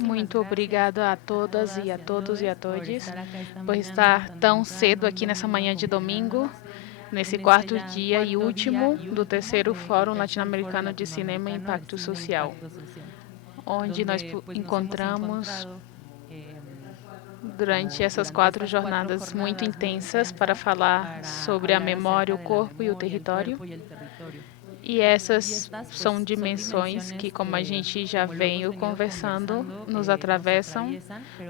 Muito obrigado a todas e a todos e a todes por estar tão cedo aqui nessa manhã de domingo, nesse quarto dia e último do terceiro Fórum Latino-Americano de Cinema e Impacto Social, onde nós encontramos durante essas 4 jornadas muito intensas para falar sobre a memória, o corpo e o território. E essas são dimensões que, como a gente já veio conversando, nos atravessam,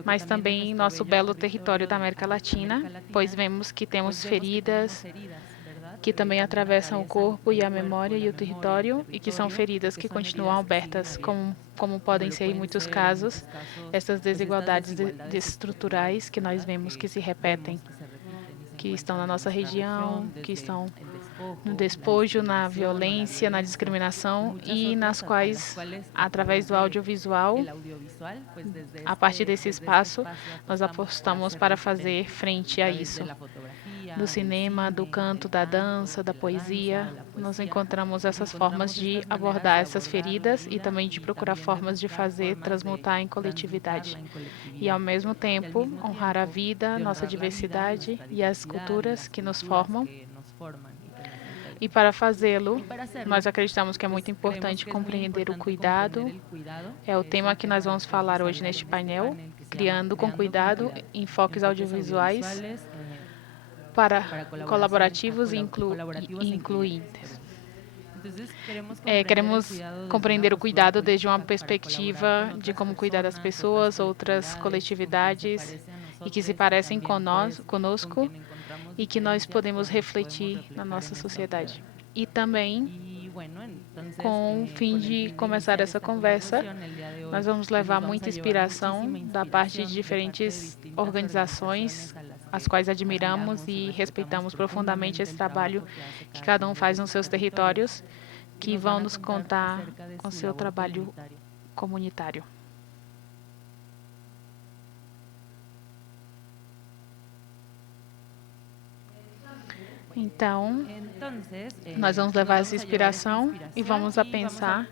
mas também nosso belo território da América Latina, pois vemos que temos feridas que também atravessam o corpo e a memória e o território, e que são feridas que continuam abertas, como podem ser em muitos casos, essas desigualdades estruturais que nós vemos que se repetem, que estão na nossa região, que estão no despojo, na violência, na discriminação e nas quais, através do audiovisual, a partir desse espaço, nós apostamos para fazer frente a isso. Do cinema, do canto, da dança, da poesia, nós encontramos essas formas de abordar essas feridas e também de procurar formas de fazer transmutar em coletividade. E, ao mesmo tempo, honrar a vida, nossa diversidade e as culturas que nos formam. E para fazê-lo, nós acreditamos que é muito importante compreender o cuidado. É o tema que nós vamos falar hoje neste painel, criando com cuidado enfoques audiovisuais para colaborativos e incluintes. Queremos compreender o cuidado desde uma perspectiva de como cuidar das pessoas, outras coletividades e que se parecem conosco e que nós podemos refletir na nossa sociedade. E também, com o fim de começar essa conversa, nós vamos levar muita inspiração da parte de diferentes organizações, as quais admiramos e respeitamos profundamente esse trabalho que cada um faz nos seus territórios, que vão nos contar com seu trabalho comunitário. Então, nós vamos levar essa inspiração e vamos a pensar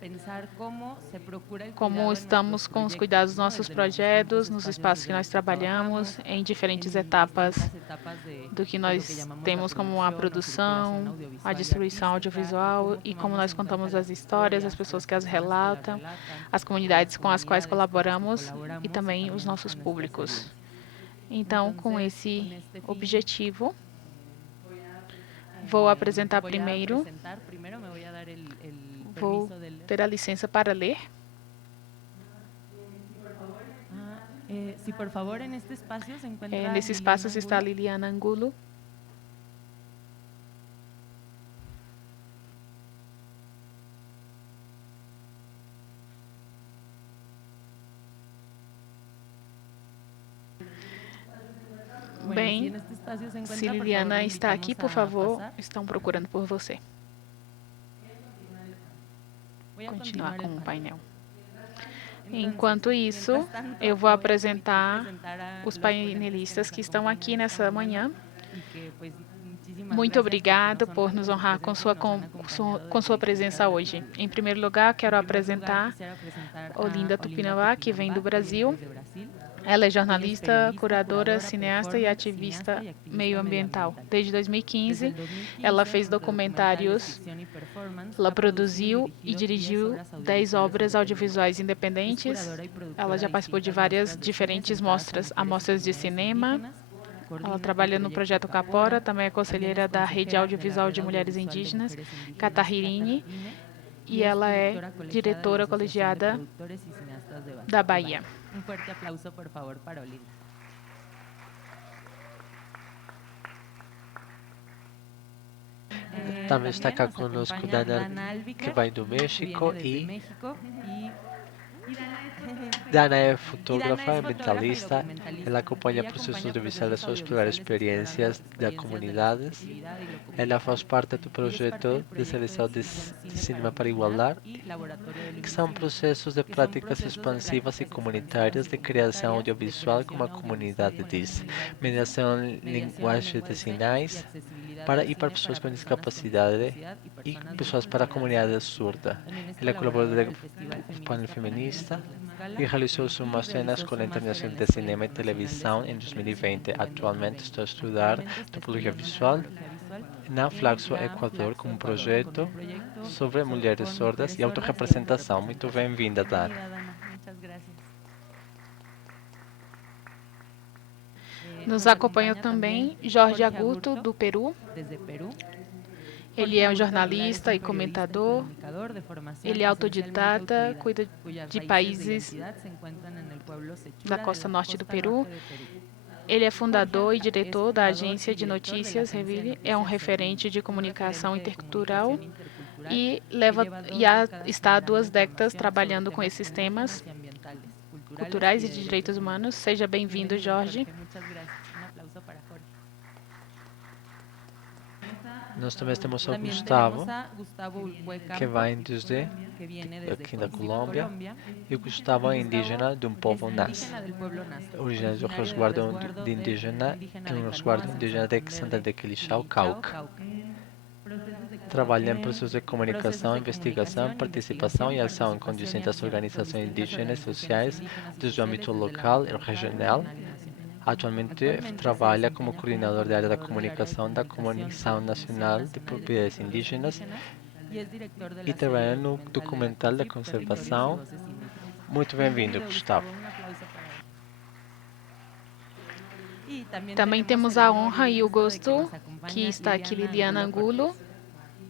como estamos com os cuidados dos nossos projetos, nos espaços que nós trabalhamos, em diferentes etapas do que nós temos como a produção, a distribuição audiovisual e como nós contamos as histórias, as pessoas que as relatam, as comunidades com as quais colaboramos e também os nossos públicos. Então, com esse objetivo, vou apresentar primeiro. Vou ter a licença para ler. Nesse espaço está Liliana Angulo. Bem, se Liliana está aqui, por favor, estão procurando por você. Continuar com o painel. Enquanto isso, eu vou apresentar os painelistas que estão aqui nessa manhã. Muito obrigada por nos honrar com sua presença hoje. Em primeiro lugar, quero apresentar Olinda Tupinambá, que vem do Brasil. Ela é jornalista, curadora, cineasta e ativista meioambiental. Desde 2015, ela fez documentários, ela produziu e dirigiu 10 obras audiovisuais independentes. Ela já participou de várias diferentes amostras de cinema. Ela trabalha no projeto Capora, também é conselheira da Rede Audiovisual de Mulheres Indígenas, Catahirini, e ela é diretora colegiada da Bahia. Forte aplauso, por favor, para Olinda. Também está cá conosco Dana, que vem do México, e Dana é fotógrafa, ambientalista. Ela acompanha processos audiovisuais das suas primeiras experiências da comunidades. Ela faz parte do projeto de seleção de cinema para a igualdade, que são processos de práticas expansivas e comunitárias de criação audiovisual, como a comunidade diz, mediação linguagem de sinais, para pessoas com discapacidade e pessoas para a comunidade surda. Ela colaborou no painel feminista e realizou suas cenas com a Internacional de Cinema e Televisão em 2020. Atualmente estou a estudar topologia visual na Flaxo, Equador, com um projeto sobre mulheres sordas e autorrepresentação. Muito bem-vinda, Dana. Nos acompanha também Jorge Aguto, do Peru. Ele é um jornalista e comentador. Ele é autodidata, cuida de países da costa norte do Peru. Ele é fundador e diretor da agência de notícias Reville, é um referente de comunicação intercultural e está há 2 décadas trabalhando com esses temas culturais e de direitos humanos. Seja bem-vindo, Jorge. Nós também temos o Gustavo, que vem desde aqui da Colômbia, e o Gustavo é indígena de um povo Nas, originário do resguardo de indígena, é um resguardo indígena de Santa de Quilixau, Cauca. Trabalha em processos de comunicação, investigação, participação e ação em distintas organizações indígenas sociais, desde o âmbito local e regional. Atualmente trabalha como coordenador da área da comunicação da Comissão Nacional de Propriedades Indígenas e trabalha no documental da conservação. Muito bem-vindo, Gustavo. Também temos a honra e o gosto que está aqui Liliana Angulo,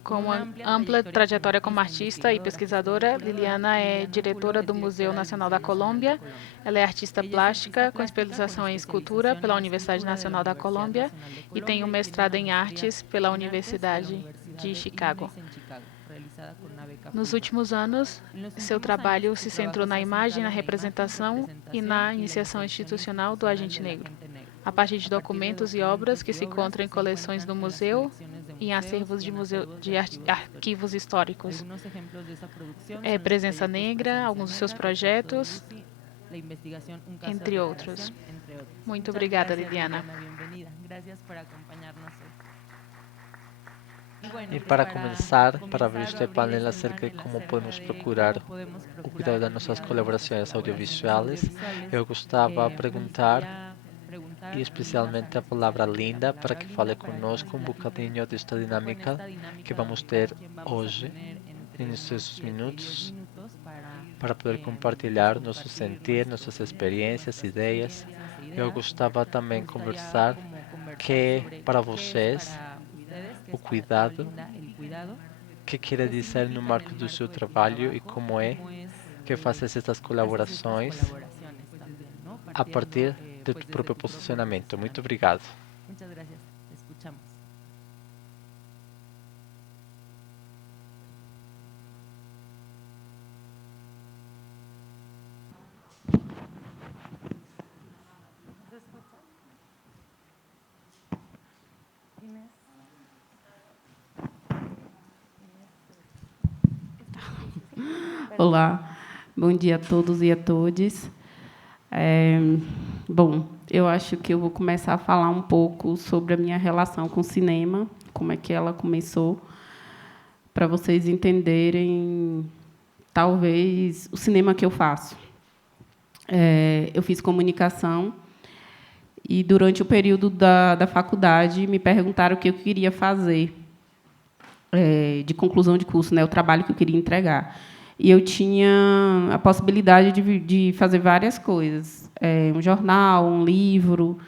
com uma ampla trajetória como artista e pesquisadora. Liliana é diretora do Museu Nacional da Colômbia. Ela é artista plástica com especialização em escultura pela Universidade Nacional da Colômbia e tem um mestrado em artes pela Universidade de Chicago. Nos últimos anos, seu trabalho se centrou na imagem, na representação e na iniciação institucional do agente negro, a partir de documentos e obras que se encontram em coleções do museu e em acervos de arquivos históricos. Presença Negra, alguns dos seus projetos, entre outros. Muito obrigada, Liliana. E para começar, para abrir este painel acerca de como podemos procurar o cuidado das nossas colaborações audiovisuais, eu gostava de perguntar, e especialmente a palavra Linda, para que fale conosco um bocadinho desta dinâmica que vamos ter hoje, nesses minutos, para poder compartilhar nosso sentir, nossas experiências, ideias. Eu gostava também de conversar que, para vocês, o cuidado, que quer dizer no marco do seu trabalho e como é que faz essas colaborações a partir do próprio posicionamento. Muito obrigado. Olá, bom dia a todos e a todas. Bom, eu acho que eu vou começar a falar um pouco sobre a minha relação com o cinema, como é que ela começou, para vocês entenderem, talvez, o cinema que eu faço. Eu fiz comunicação e, durante o período da faculdade, me perguntaram o que eu queria fazer de conclusão de curso, né, o trabalho que eu queria entregar. E eu tinha a possibilidade de fazer várias coisas. Um jornal, um livro.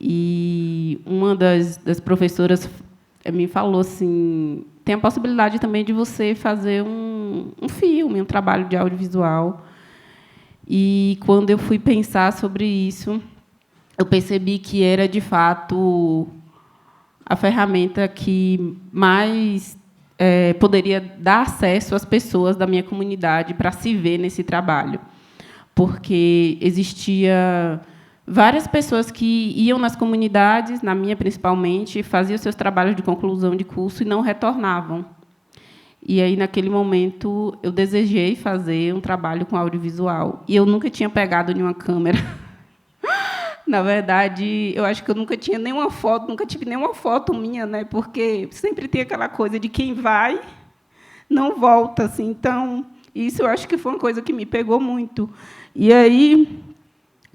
E uma das professoras me falou assim, tem a possibilidade também de você fazer um filme, um trabalho de audiovisual. E, quando eu fui pensar sobre isso, eu percebi que era, de fato, a ferramenta que mais poderia dar acesso às pessoas da minha comunidade para se ver nesse trabalho, porque existia várias pessoas que iam nas comunidades, na minha principalmente, faziam seus trabalhos de conclusão de curso e não retornavam. E aí, naquele momento, eu desejei fazer um trabalho com audiovisual. E eu nunca tinha pegado em uma câmera Na verdade, eu acho que eu nunca tinha nenhuma foto, nunca tive nenhuma foto minha, né? Porque sempre tem aquela coisa de quem vai não volta, assim. Então, isso eu acho que foi uma coisa que me pegou muito. E aí,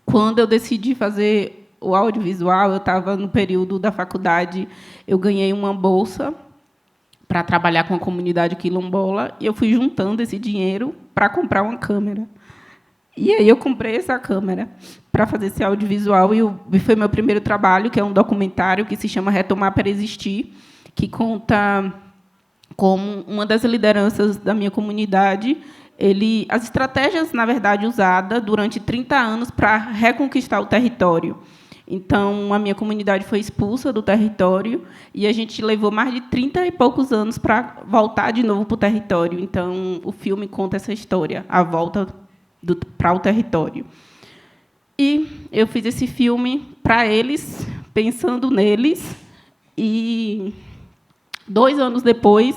quando eu decidi fazer o audiovisual, eu estava no período da faculdade, eu ganhei uma bolsa para trabalhar com a comunidade quilombola e eu fui juntando esse dinheiro para comprar uma câmera. E aí eu comprei essa câmera para fazer esse audiovisual e foi meu primeiro trabalho, que é um documentário que se chama Retomar para Existir, que conta como uma das lideranças da minha comunidade, as estratégias, na verdade, usadas durante 30 anos para reconquistar o território. Então, a minha comunidade foi expulsa do território e a gente levou mais de 30 e poucos anos para voltar de novo para o território. Então, o filme conta essa história, a volta para o território. E eu fiz esse filme para eles, pensando neles, e 2 anos depois,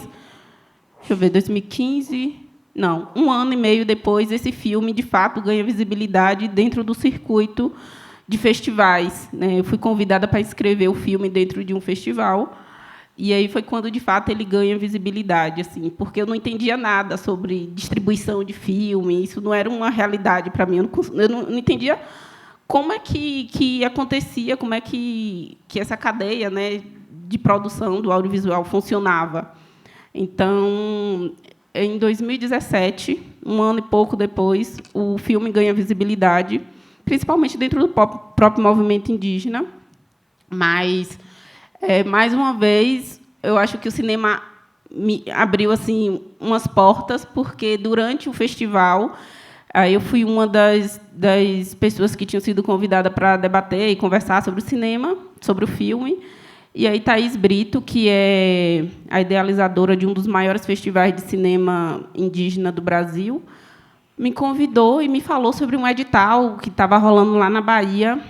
deixa eu ver, 2015, não, 1 ano e meio depois, esse filme, de fato, ganha visibilidade dentro do circuito de festivais, né? Eu fui convidada para escrever o filme dentro de um festival, e aí foi quando, de fato, ele ganha visibilidade, assim, porque eu não entendia nada sobre distribuição de filme, isso não era uma realidade para mim, eu não entendia como é que acontecia, como é que essa cadeia, né, de produção do audiovisual funcionava. Então, em 2017, 1 ano e pouco depois, o filme ganha visibilidade, principalmente dentro do próprio movimento indígena. Mas, mais uma vez, eu acho que o cinema me abriu assim umas portas, porque, durante o festival, aí eu fui uma das pessoas que tinham sido convidada para debater e conversar sobre o cinema, sobre o filme. E aí, Thaís Brito, que é a idealizadora de um dos maiores festivais de cinema indígena do Brasil, me convidou e me falou sobre um edital que estava rolando lá na Bahia,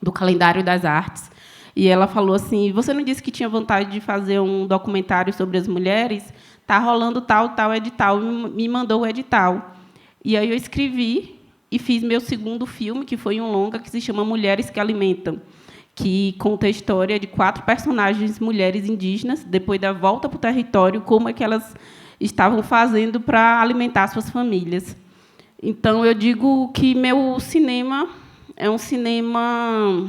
do Calendário das Artes. E ela falou assim: você não disse que tinha vontade de fazer um documentário sobre as mulheres? Está rolando tal edital. Me mandou o edital. E aí eu escrevi e fiz meu segundo filme, que foi um longa, que se chama Mulheres que Alimentam, que conta a história de 4 personagens mulheres indígenas, depois da volta para o território, como é que elas estavam fazendo para alimentar suas famílias. Então, eu digo que meu cinema é um cinema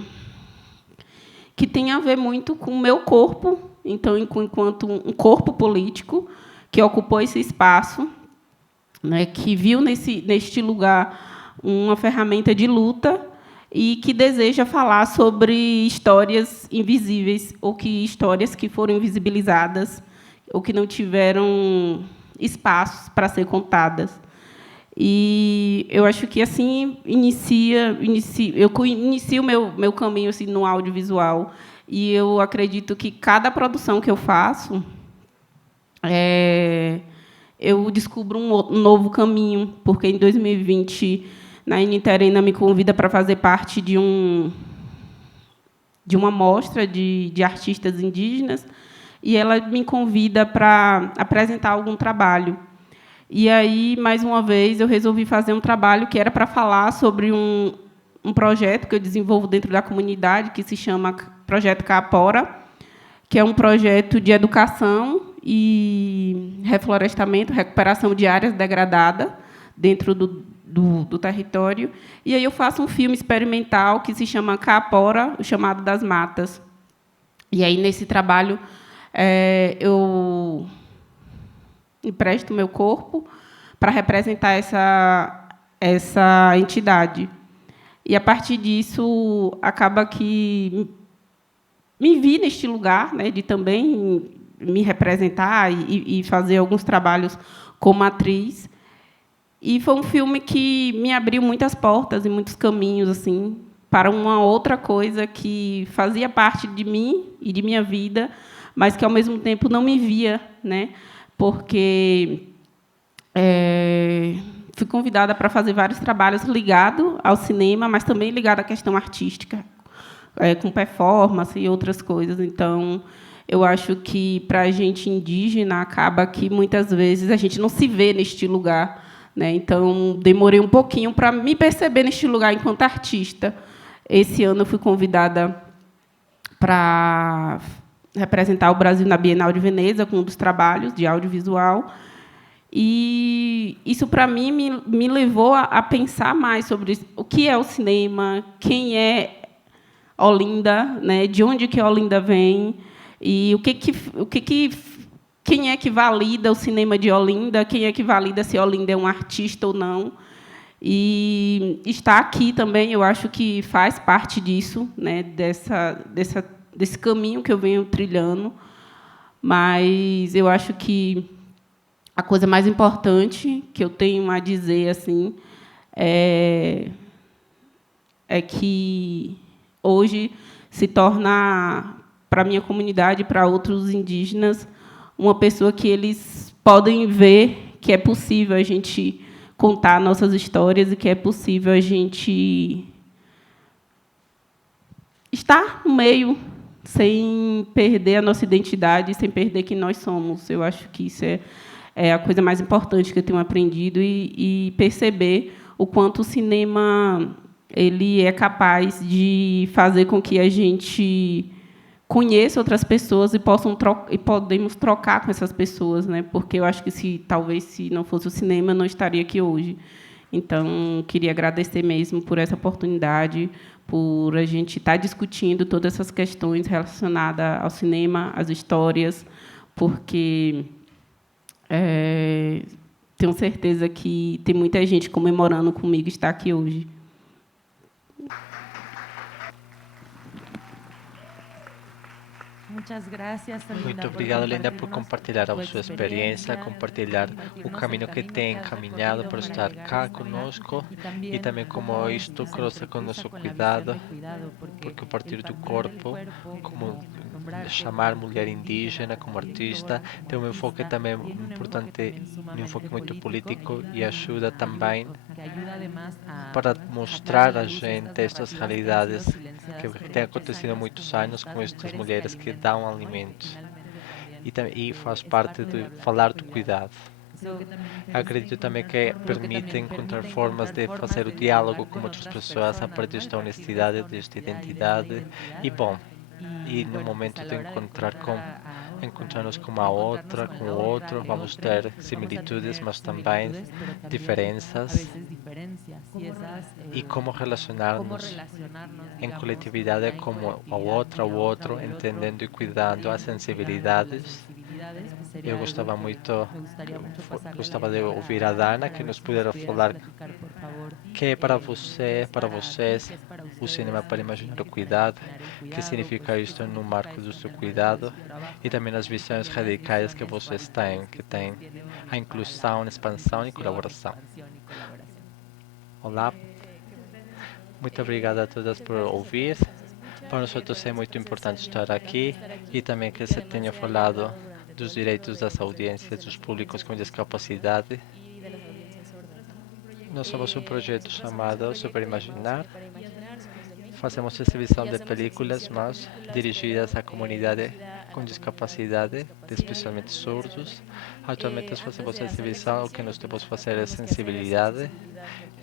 que tem a ver muito com o meu corpo, então, enquanto um corpo político que ocupou esse espaço, né, que viu neste lugar uma ferramenta de luta e que deseja falar sobre histórias invisíveis, ou histórias que foram invisibilizadas, ou que não tiveram espaços para ser contadas. E eu acho que assim eu inicio o meu caminho assim, no audiovisual, e eu acredito que cada produção que eu faço, eu descubro um novo caminho, porque, em 2020, Naine Terena me convida para fazer parte de uma mostra de artistas indígenas, e ela me convida para apresentar algum trabalho. E aí, mais uma vez, eu resolvi fazer um trabalho que era para falar sobre um projeto que eu desenvolvo dentro da comunidade, que se chama Projeto Caapora, que é um projeto de educação e reflorestamento, recuperação de áreas degradadas dentro do território. E aí eu faço um filme experimental que se chama Caapora, o Chamado das Matas. E aí, nesse trabalho, eu empresto meu corpo para representar essa entidade. E, a partir disso, acaba que me vi neste lugar, né, de também me representar e fazer alguns trabalhos como atriz. E foi um filme que me abriu muitas portas e muitos caminhos, assim, para uma outra coisa que fazia parte de mim e de minha vida, mas que, ao mesmo tempo, não me via, né? Porque fui convidada para fazer vários trabalhos ligados ao cinema, mas também ligados à questão artística, com performance e outras coisas. Então, eu acho que, para a gente indígena, acaba que, muitas vezes, a gente não se vê neste lugar, né? Então, demorei um pouquinho para me perceber neste lugar enquanto artista. Esse ano eu fui convidada para representar o Brasil na Bienal de Veneza, com um dos trabalhos de audiovisual. E isso, para mim, me levou a pensar mais sobre o que é o cinema, quem é Olinda, né, de onde que Olinda vem, e quem é que valida o cinema de Olinda, quem é que valida se Olinda é um artista ou não. E estar aqui também, eu acho que faz parte disso, né, desse caminho que eu venho trilhando. Mas eu acho que a coisa mais importante que eu tenho a dizer assim é que hoje se torna, para a minha comunidade e para outros indígenas, uma pessoa que eles podem ver que é possível a gente contar nossas histórias e que é possível a gente estar no meio sem perder a nossa identidade, sem perder quem nós somos. Eu acho que isso é a coisa mais importante que eu tenho aprendido e perceber o quanto o cinema ele é capaz de fazer com que a gente conheça outras pessoas e podemos trocar com essas pessoas, né? Porque eu acho que talvez se não fosse o cinema, eu não estaria aqui hoje. Então, queria agradecer mesmo por essa oportunidade, por a gente estar discutindo todas essas questões relacionadas ao cinema, às histórias, porque tenho certeza que tem muita gente comemorando comigo estar aqui hoje. Muito obrigado, Linda, por compartilhar a sua experiência, compartilhar o caminho que tem caminhado para estar cá conosco e também como isto cruza com o nosso cuidado, porque a partir do corpo, como chamar mulher indígena como artista, tem um enfoque também importante, um enfoque muito político e ajuda também para mostrar a gente estas realidades que têm acontecido há muitos anos com estas mulheres que dão alimento e faz parte de falar do cuidado. Acredito também que permite encontrar formas de fazer o diálogo com outras pessoas a partir desta honestidade, desta identidade e no momento de encontrar-nos com a outra, com o outro, vamos ter similitudes, mas também diferenças e como relacionar-nos em coletividade como a outra, o outro, entendendo e cuidando as sensibilidades. Eu gostava de ouvir a Dana, que nos pudera falar que é para vocês, o cinema para imaginar o cuidado, que significa isto no marco do seu cuidado e também as visões radicais que vocês têm, que têm a inclusão, expansão e colaboração. Olá, muito obrigado a todas por ouvir. Para nós é muito importante estar aqui e também que se tenha falado dos direitos das audiências dos públicos com discapacidade. Nós somos um projeto chamado Super Imaginar. Fazemos exibição de películas, mas dirigidas à comunidade com discapacidade, especialmente surdos. Atualmente fazemos exibição, o que nós temos que fazer é sensibilidade.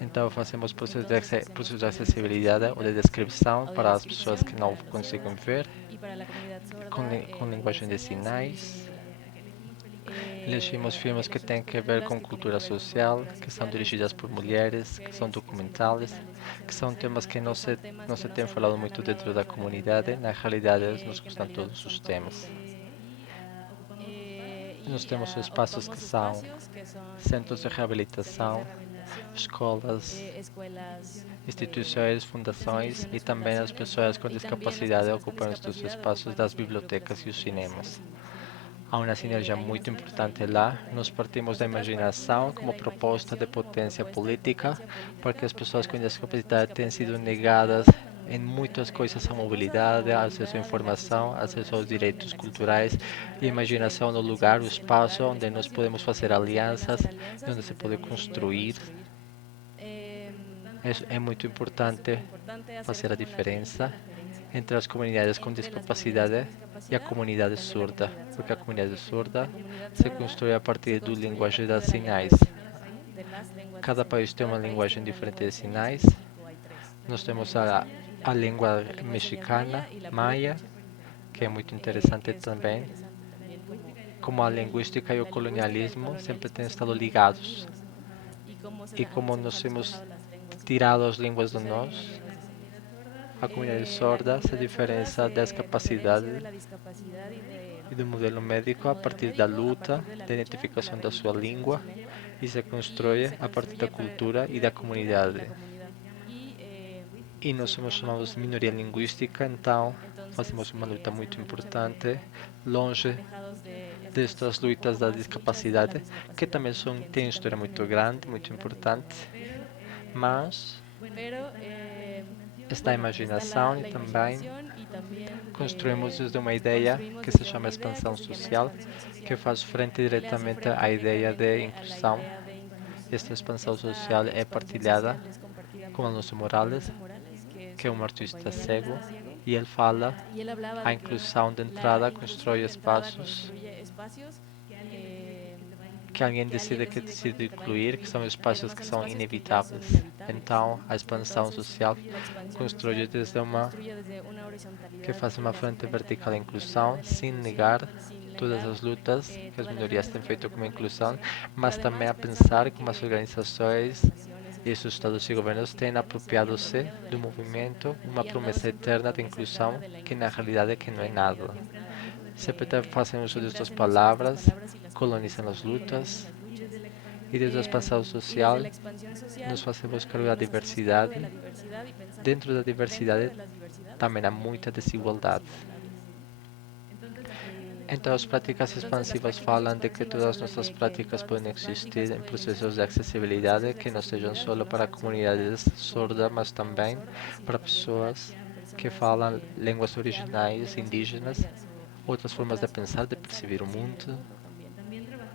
Então fazemos processos de acessibilidade ou de descrição para as pessoas que não conseguem ver, com linguagem de sinais. Elegimos filmes que têm a ver com cultura social, que são dirigidas por mulheres, que são documentais, que são temas que não se tem falado muito dentro da comunidade. Na realidade, nos gostam todos os temas. Nós temos espaços que são centros de reabilitação, escolas, instituições, fundações e também as pessoas com discapacidade ocupam estes espaços das bibliotecas e os cinemas. Há uma sinergia muito importante lá. Nós partimos da imaginação como proposta de potência política, porque as pessoas com discapacidade têm sido negadas em muitas coisas a mobilidade, acesso à informação, acesso aos direitos culturais e imaginação no lugar, o espaço onde nós podemos fazer alianças, onde se pode construir. É muito importante fazer a diferença entre as comunidades com discapacidade e a comunidade surda, porque a comunidade surda se constrói a partir da linguagem das sinais. Cada país tem uma linguagem diferente de sinais. Nós temos a língua mexicana, maya, que é muito interessante também, como a linguística e o colonialismo sempre têm estado ligados. E como nós temos tirado as línguas de nós, a comunidade sorda se diferencia da discapacidade e do modelo médico a partir da luta, da identificação da sua língua e se constrói a partir da cultura e da comunidade. E nós somos chamados de minoria linguística, então fazemos uma luta muito importante, longe destas lutas da discapacidade, que também têm uma história muito grande, muito importante, mas está a imaginação e também construímos desde uma ideia que se chama expansão social, que faz frente diretamente à ideia de inclusão. Esta expansão social é partilhada com Alonso Morales, que é um artista cego, e ele fala a inclusão de entrada constrói espaços que alguém decide que decide incluir, que são espaços que são inevitáveis. Então, a expansão social constrói desde uma que faz uma frente vertical de inclusão, sem negar todas as lutas que as minorias têm feito com a inclusão, mas também a pensar como as organizações e os estados e governos têm apropriado-se do movimento, uma promessa eterna de inclusão que na realidade que não é nada. Sempre fazem uso destas palavras, colonizam as lutas e desde a expansão social nos fazemos cargo da diversidade. Dentro da diversidade também há muita desigualdade. Então, as práticas expansivas falam de que todas as nossas práticas podem existir em processos de acessibilidade que não sejam só para comunidades sordas, mas também para pessoas que falam línguas originais, indígenas, outras formas de pensar, de perceber o mundo.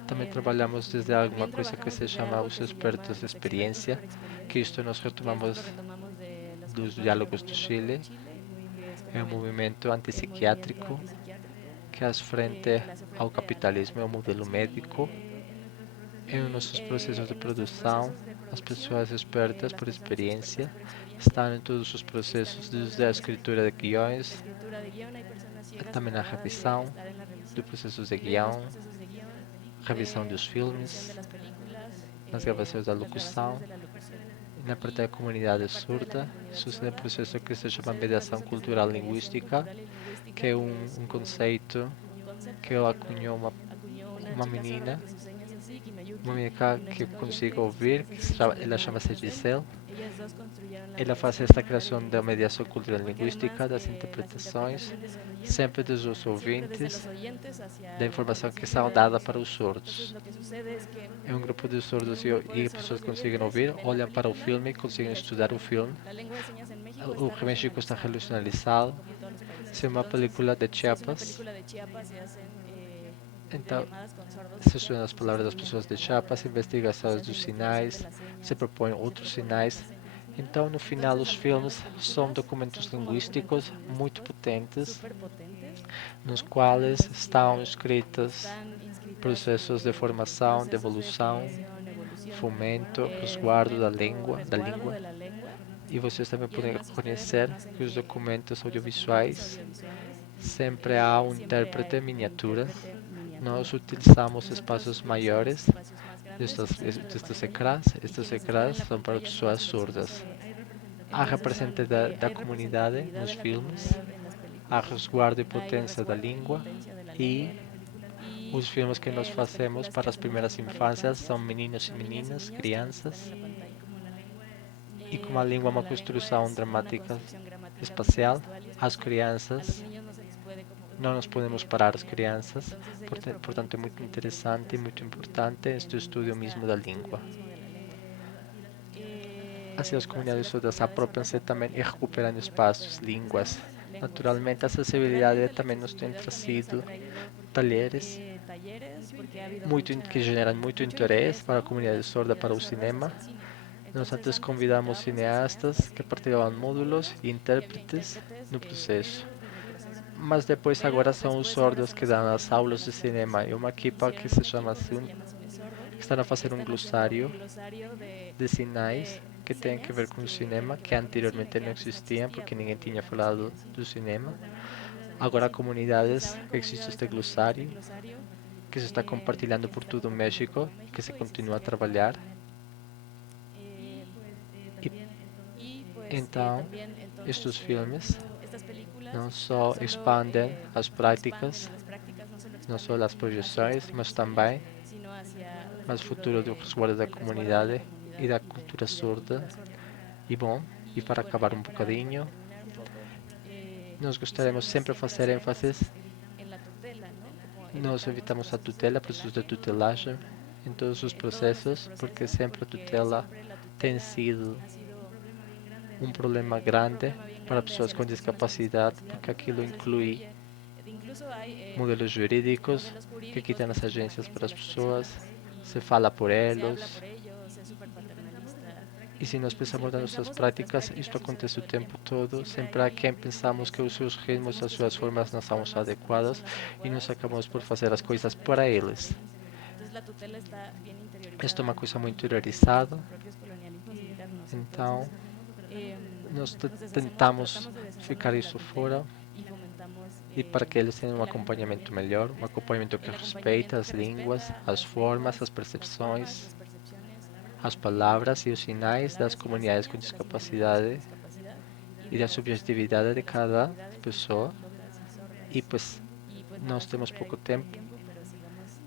Também trabalhamos desde alguma coisa que se chama os expertos de experiência, que isto nós retomamos dos diálogos do Chile. É um movimento antipsiquiátrico que faz frente ao capitalismo e ao modelo médico. Em nossos processos de produção, as pessoas expertas por experiência estão em todos os processos, desde a escritura de guiões, também na revisão dos processos de guião, revisão dos filmes, nas gravações da locução. Na parte da comunidade surda, sucede um processo que se chama mediação cultural linguística, que é um conceito que acunhou uma menina que consigo ouvir, ela chama-se Giselle. Ela faz esta criação da mediação cultural linguística, das interpretações, sempre dos ouvintes, da informação que são dada para os surdos. É um grupo de surdos e pessoas que conseguem ouvir, olham para o filme, conseguem estudar o filme. O México está regionalizado. Se é uma película de Chiapas, então se estudam as palavras das pessoas de Chiapas, investigações dos sinais, se propõem outros sinais. Então, no final, os filmes são documentos linguísticos muito potentes, nos quais estão escritos processos de formação, de evolução, fomento, resguardo da língua. E vocês também podem reconhecer que os documentos audiovisuais sempre há um intérprete miniatura. Nós utilizamos espaços maiores destes ecrãs. Estes ecrãs são para pessoas surdas. Há representante da comunidade nos filmes, há resguardo e potência da língua e os filmes que nós fazemos para as primeiras infâncias são meninos e meninas, crianças. E como a língua é uma construção dramática espacial, as crianças, não nos podemos parar as crianças, portanto é muito interessante e muito importante este estudo mesmo da língua. Assim as comunidades surdas apropriam-se também e recuperam espaços, línguas. Naturalmente a acessibilidade também nos tem trazido talheres que geram muito interesse para a comunidade surda, para o cinema. Nós antes convidamos cineastas que partilhavam módulos e intérpretes no processo. Mas depois agora são os surdos que dão as aulas de cinema e uma equipa que se chama que estão a fazer um glossário de sinais que tem a ver com o cinema, que anteriormente não existiam porque ninguém tinha falado do cinema. Agora há comunidades, existe este glossário que se está compartilhando por todo o México, que se continua a trabalhar. E então, estes filmes não só expandem as práticas, não só as projeções, mas também o futuro do resguardo da comunidade e da cultura surda. E bom, e para acabar um bocadinho, nós gostaríamos sempre de fazer ênfase. Nós evitamos a tutela, processos de tutelagem em todos os processos, porque sempre a tutela tem sido um problema grande para pessoas com discapacidade, porque aquilo inclui modelos jurídicos que quitam as agências para as pessoas, se fala por eles. E se nós pensamos nas nossas práticas, isto acontece o tempo todo. Sempre há quem pensamos que os seus ritmos, as suas formas não são os adequados e nós acabamos por fazer as coisas para eles. Isto é uma coisa muito interiorizada. Então, nós tentamos ficar isso fora e para que eles tenham um acompanhamento melhor, um acompanhamento que respeita as línguas, as formas, as percepções, as palavras e os sinais das comunidades com discapacidade e da subjetividade de cada pessoa. E pues nós temos pouco tempo,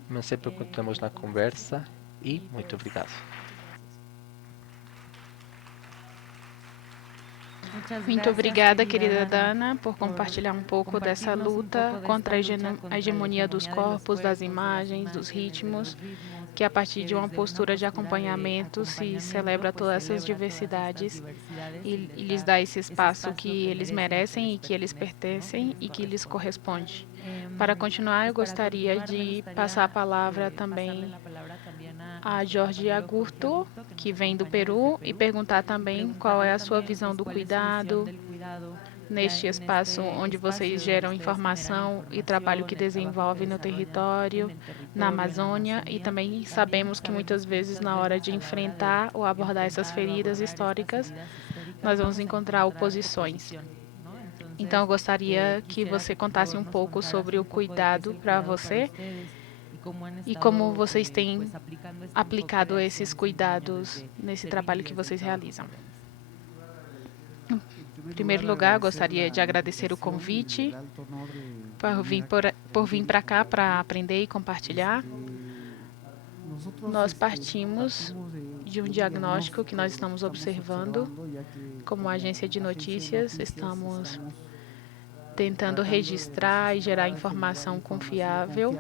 mas sempre continuamos na conversa e muito obrigado. Muito obrigada, querida Dana, por compartilhar um pouco dessa luta contra a hegemonia dos corpos, das imagens, dos ritmos, que a partir de uma postura de acompanhamento se celebra todas essas diversidades e lhes dá esse espaço que eles merecem e que eles pertencem e que lhes corresponde. Para continuar, eu gostaria de passar a palavra também a Jorge Agurto, que vem do Peru, e perguntar também qual é a sua visão do cuidado neste espaço onde vocês geram informação e trabalho que desenvolve no território, na Amazônia, e também sabemos que muitas vezes na hora de enfrentar ou abordar essas feridas históricas, nós vamos encontrar oposições. Então, eu gostaria que você contasse um pouco sobre o cuidado para você e como vocês têm aplicado esses cuidados nesse trabalho que vocês realizam. Em primeiro lugar, gostaria de agradecer o convite por vir para cá para aprender e compartilhar. Nós partimos de um diagnóstico que nós estamos observando. Como agência de notícias, estamos tentando registrar e gerar informação confiável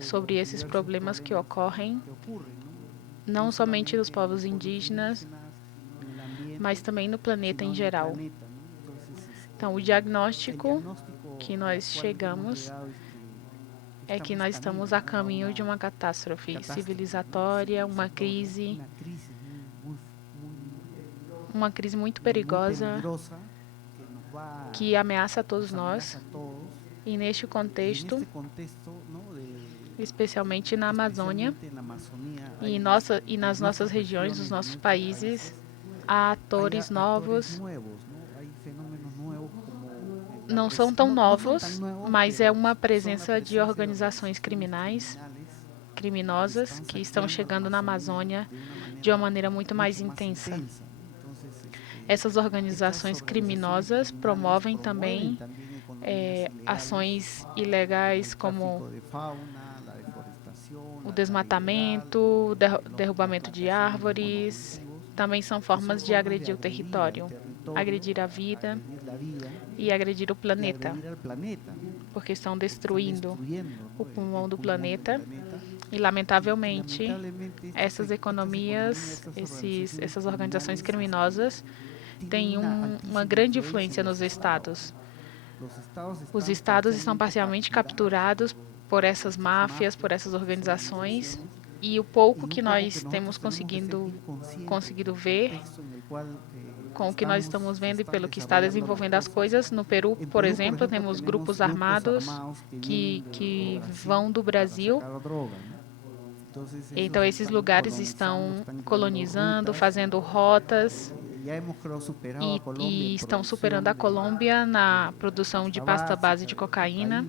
sobre esses problemas que ocorrem, não somente nos povos indígenas, mas também no planeta em geral. Então, o diagnóstico que nós chegamos é que nós estamos a caminho de uma catástrofe civilizatória, uma crise muito perigosa que ameaça a todos nós. E neste contexto, especialmente na Amazônia e nas nossas regiões, nos nossos países, há atores novos. Não são tão novos, mas é uma presença de organizações criminosas, que estão chegando na Amazônia de uma maneira muito mais intensa. Essas organizações criminosas promovem também ações ilegais como o desmatamento, o derrubamento de árvores, também são formas de agredir o território, agredir a vida e agredir o planeta, porque estão destruindo o pulmão do planeta e, lamentavelmente, essas economias, essas organizações criminosas têm uma grande influência nos estados. Os estados estão parcialmente capturados por essas máfias, por essas organizações, e o pouco que nós temos conseguido ver, com o que nós estamos vendo e pelo que está desenvolvendo as coisas, no Peru, por exemplo, temos grupos armados que vão do Brasil Então, esses lugares estão colonizando, fazendo rotas e estão superando a Colômbia na produção de pasta base de cocaína.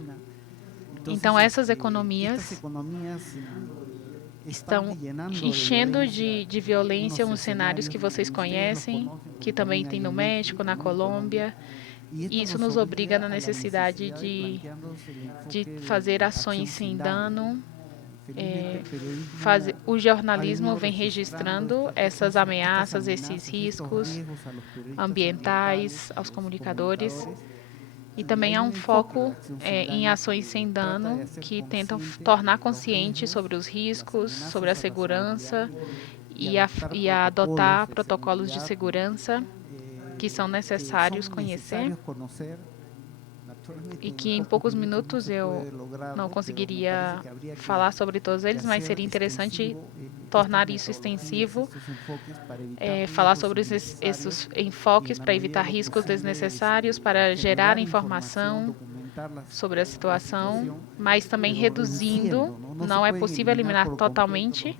Então, essas economias estão enchendo de violência uns cenários que vocês conhecem, que também tem no México, na Colômbia. E isso nos obriga na necessidade de fazer ações sem dano. O jornalismo vem registrando essas ameaças, esses riscos ambientais aos comunicadores. E também há um foco em ações sem dano que tentam tornar consciente sobre os riscos, sobre a segurança e adotar protocolos de segurança que são necessários conhecer e que em poucos minutos eu não conseguiria falar sobre todos eles, mas seria interessante tornar isso extensivo, falar sobre esses enfoques para evitar riscos desnecessários, para gerar informação sobre a situação, mas também reduzindo. Não é possível eliminar totalmente,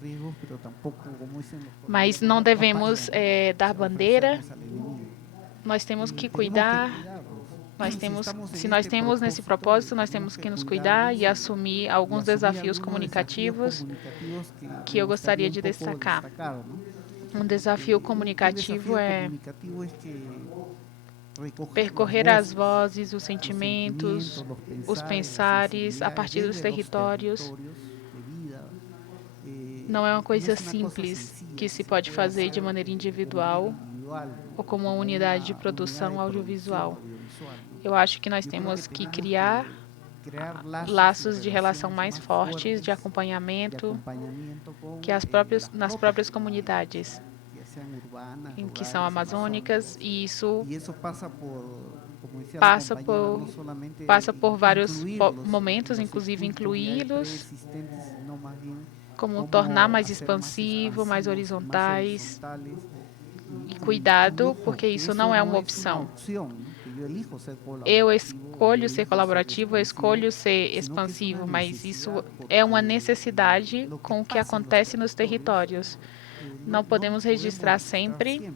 mas não devemos dar bandeira. Nós temos que cuidar. Se nós temos nesse propósito, nós temos que nos cuidar e assumir alguns desafios comunicativos que eu gostaria de destacar. Um desafio comunicativo é percorrer as vozes, os sentimentos, os pensares a partir dos territórios. Não é uma coisa simples que se pode fazer de maneira individual ou como uma unidade de produção audiovisual. Eu acho que nós temos que criar laços de relação mais fortes, de acompanhamento, nas próprias comunidades, que são amazônicas, e isso passa por vários momentos, inclusive incluí-los, como tornar mais expansivo, mais horizontais, e cuidado, porque isso não é uma opção. Eu escolho ser colaborativo, eu escolho ser expansivo, mas isso é uma necessidade com o que acontece nos territórios. Não podemos registrar sempre,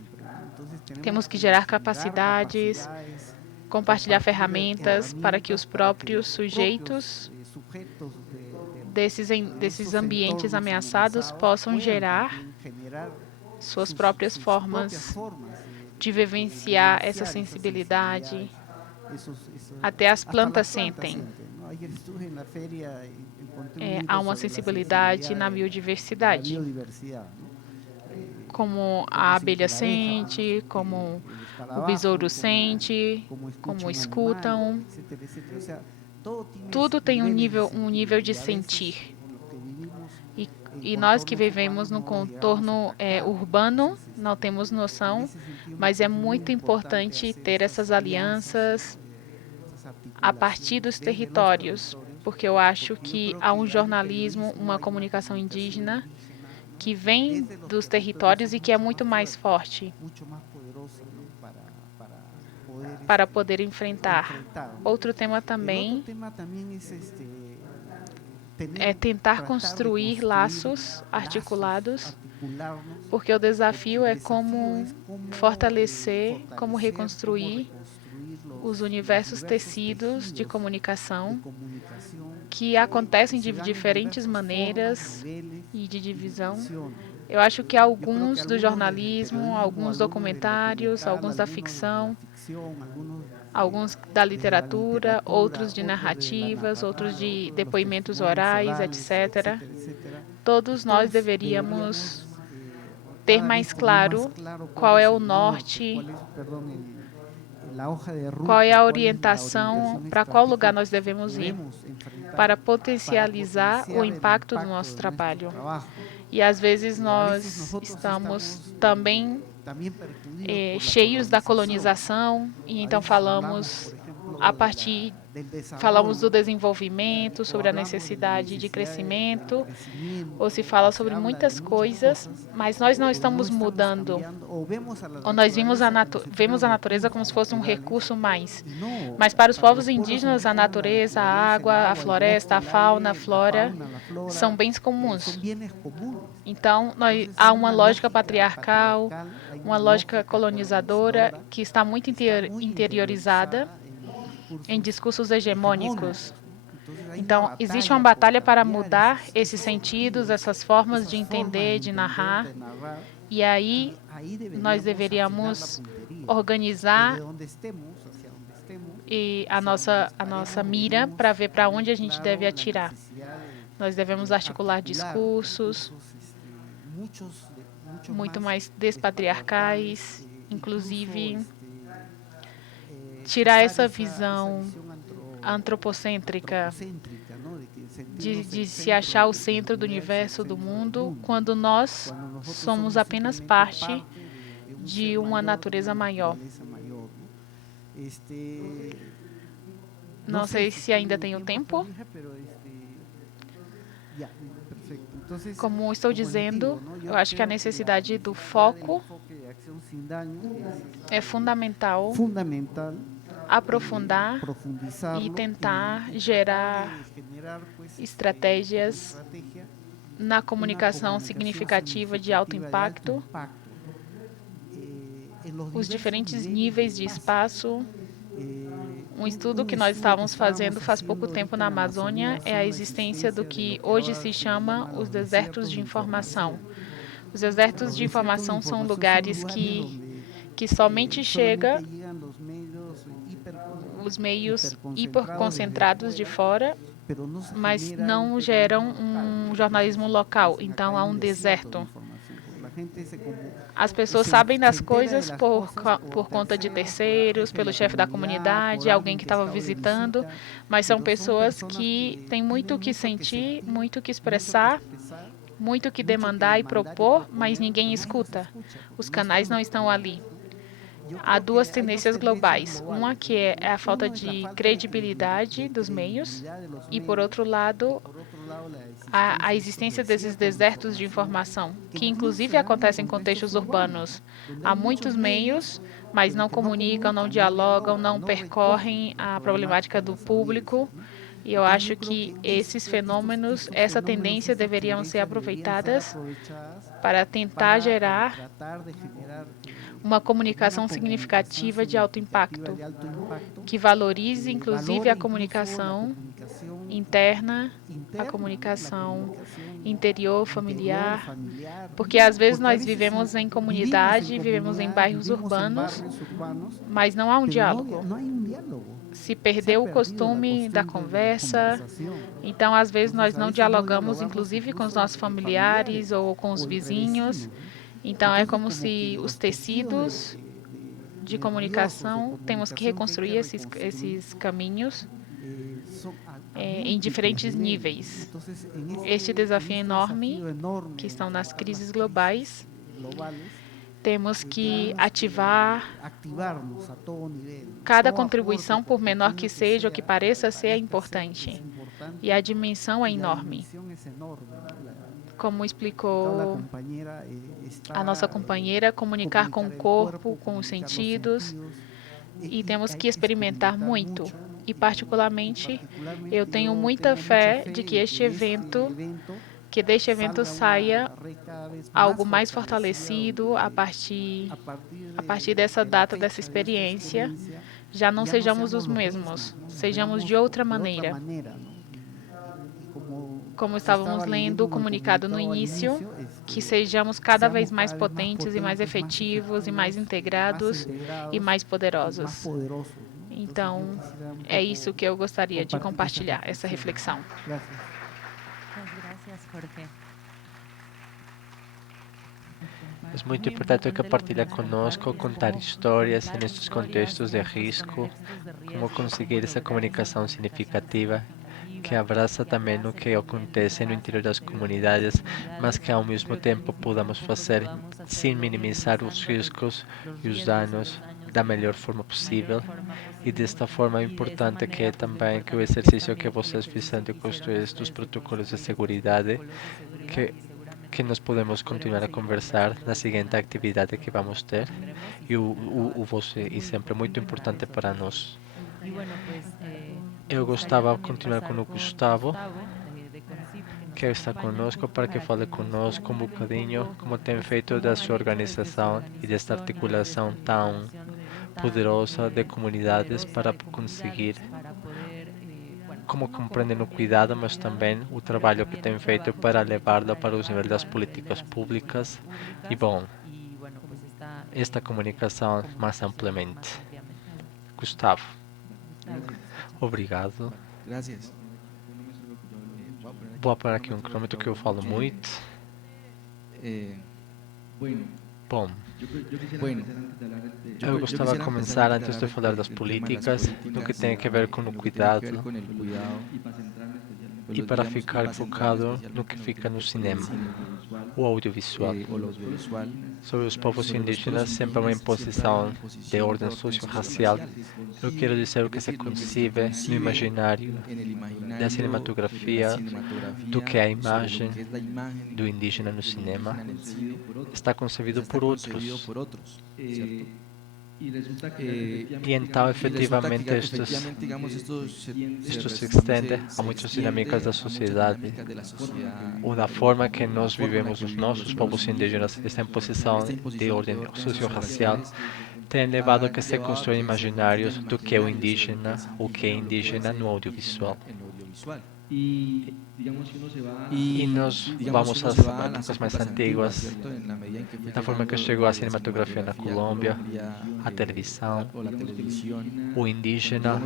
temos que gerar capacidades, compartilhar ferramentas para que os próprios sujeitos desses ambientes ameaçados possam gerar suas próprias formas de vivenciar essa sensibilidade. Até as plantas sentem. Há uma sensibilidade na biodiversidade. Como a abelha sente, como o besouro sente, como escutam. Tudo tem um nível de sentir. E nós que vivemos no contorno urbano não temos noção, mas é muito importante ter essas alianças a partir dos territórios, porque eu acho que há um jornalismo, uma comunicação indígena que vem dos territórios e que é muito mais forte para poder enfrentar. Outro tema também é tentar construir laços articulados, porque o desafio é como fortalecer, como reconstruir os universos tecidos de comunicação que acontecem de diferentes maneiras e de divisão. Eu acho que alguns do jornalismo, alguns documentários, alguns da ficção, alguns da literatura, outros de narrativas, outros de depoimentos orais, etc. Todos nós deveríamos ter mais claro qual é o norte, qual é a orientação, para qual lugar nós devemos ir, para potencializar o impacto do nosso trabalho. E às vezes nós estamos também cheios da colonização, e então falamos a partir falamos do desenvolvimento, sobre a necessidade de crescimento, ou se fala sobre muitas coisas, mas nós não estamos mudando, ou nós vemos a natureza como se fosse um recurso mais. Mas para os povos indígenas, a natureza, a água, a floresta, a fauna, a flora são bens comuns. Então, há uma lógica patriarcal, uma lógica colonizadora que está muito interiorizada em discursos hegemônicos. Então, existe uma batalha para mudar esses sentidos, essas formas de entender, de narrar, e aí nós deveríamos organizar a nossa mira para ver para onde a gente deve atirar. Nós devemos articular discursos muito mais despatriarcais, inclusive tirar essa visão antropocêntrica de se achar o centro do universo, do mundo, quando nós somos apenas parte de uma natureza maior. Não sei se ainda tenho tempo. Como estou dizendo, eu acho que a necessidade do foco é fundamental aprofundar e tentar gerar estratégias na comunicação significativa de alto impacto, os diferentes níveis de espaço. Um estudo que nós estávamos fazendo faz pouco tempo na Amazônia é a existência do que hoje se chama os desertos de informação. Os desertos de informação são lugares que somente chega os meios hiperconcentrados de fora, mas não geram um jornalismo local. Então, há um deserto. As pessoas sabem das coisas por conta de terceiros, pelo chefe da comunidade, alguém que estava visitando, mas são pessoas que têm muito o que sentir, muito o que expressar, muito o que demandar e propor, mas ninguém escuta. Os canais não estão ali. Há duas tendências globais. Uma que é a falta de credibilidade dos meios e, por outro lado, a existência desses desertos de informação, que inclusive acontecem em contextos urbanos. Há muitos meios, mas não comunicam, não dialogam, não percorrem a problemática do público. E eu acho que esses fenômenos, essa tendência deveriam ser aproveitadas para tentar gerar uma comunicação significativa de alto impacto, que valorize inclusive a comunicação interna, a comunicação interior, familiar, porque às vezes nós vivemos em comunidade, vivemos em bairros urbanos, mas não há um diálogo. Se perdeu o costume da conversa, então às vezes nós não dialogamos, inclusive com os nossos familiares ou com os vizinhos. Então é como se os tecidos de comunicação, temos que reconstruir esses caminhos em diferentes níveis. Este desafio é enorme, que estão nas crises globais, temos que ativar cada contribuição, por menor que seja ou que pareça ser, é importante. E a dimensão é enorme. Como explicou a nossa companheira, comunicar com o corpo, com os sentidos, e temos que experimentar muito. E, particularmente, eu tenho muita fé de que deste evento saia algo mais fortalecido a partir dessa data, dessa experiência. Já não sejamos os mesmos, sejamos de outra maneira. Como estávamos lendo o comunicado no início, que sejamos cada vez mais potentes e mais efetivos e mais integrados e mais poderosos. Então, é isso que eu gostaria de compartilhar, essa reflexão. É muito importante compartilhar conosco, contar histórias nestes contextos de risco, como conseguir essa comunicação significativa que abraça também o que acontece no interior das comunidades, mas que ao mesmo tempo podamos fazer sem minimizar os riscos e os danos da melhor forma possível. E desta forma é importante que também que o exercício que vocês fizeram de construir estes protocolos de segurança, que, que nós podemos continuar a conversar na seguinte atividade que vamos ter. E o você é sempre muito importante para nós. Eu gostava de continuar com o Gustavo, que está conosco, para que fale conosco um bocadinho como tem feito da sua organização e desta articulação tão poderosa de comunidades para conseguir, como compreendem o cuidado, mas também o trabalho que tem feito para levá-lo para os níveis das políticas públicas e, bom, esta comunicação mais amplamente. Gustavo, obrigado. Vou parar aqui um cronômetro que eu falo muito. Bom, eu gostava de começar antes de falar das políticas, no que tem a ver com o cuidado, e para ficar focado no que fica no cinema, o audiovisual. Sobre os povos indígenas, sempre uma imposição de ordem socio-racial. Eu quero dizer o que se concebe no imaginário da cinematografia, do que é a imagem do indígena no cinema, está concebido por outros. E então, efetivamente, isto se estende a muitas dinâmicas da sociedade, ou da forma que nós vivemos os nossos povos indígenas. Esta imposição de ordem socio-racial tem levado a que se construam imaginários do que é o indígena, o que é indígena no audiovisual. E nós vamos às épocas mais antigas, da forma que chegou a cinematografia na Colômbia, a televisão, o indígena,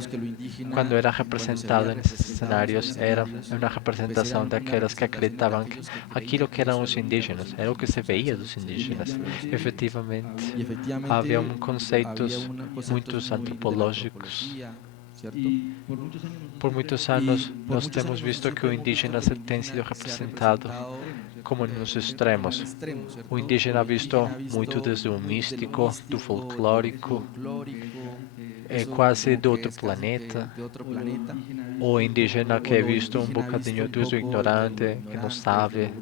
quando era representado nesses cenários, era uma representação daquelas que acreditavam que aquilo que eram os indígenas, era o que se veia dos indígenas. Efetivamente, havia conceitos muito antropológicos. Por muitos anos, nós temos visto que o indígena tem sido representado como nos extremos. O indígena visto muito desde o místico, do folclórico, é quase de outro planeta. O indígena que é visto um bocadinho desde o ignorante, que não sabe